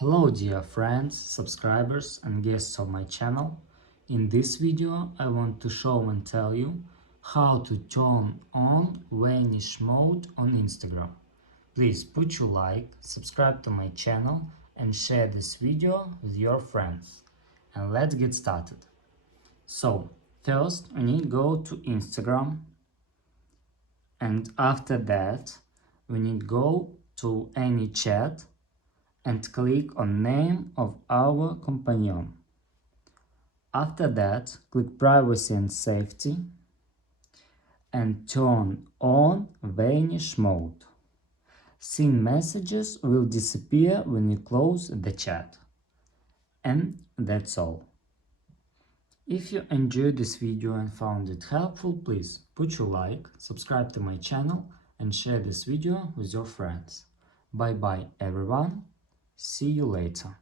Hello dear friends, subscribers and guests of my channel. In this video I want to show and tell you how to turn on vanish mode on Instagram. Please put your like, subscribe to my channel and share this video with your friends. And let's get started. So first we need to go to Instagram, and after that we need to go to any chat and click on name of our companion. After that, click privacy and safety and turn on vanish mode. Seen messages will disappear when you close the chat. And that's all. If you enjoyed this video and found it helpful, please put your like, subscribe to my channel and share this video with your friends. Bye bye everyone. See you later.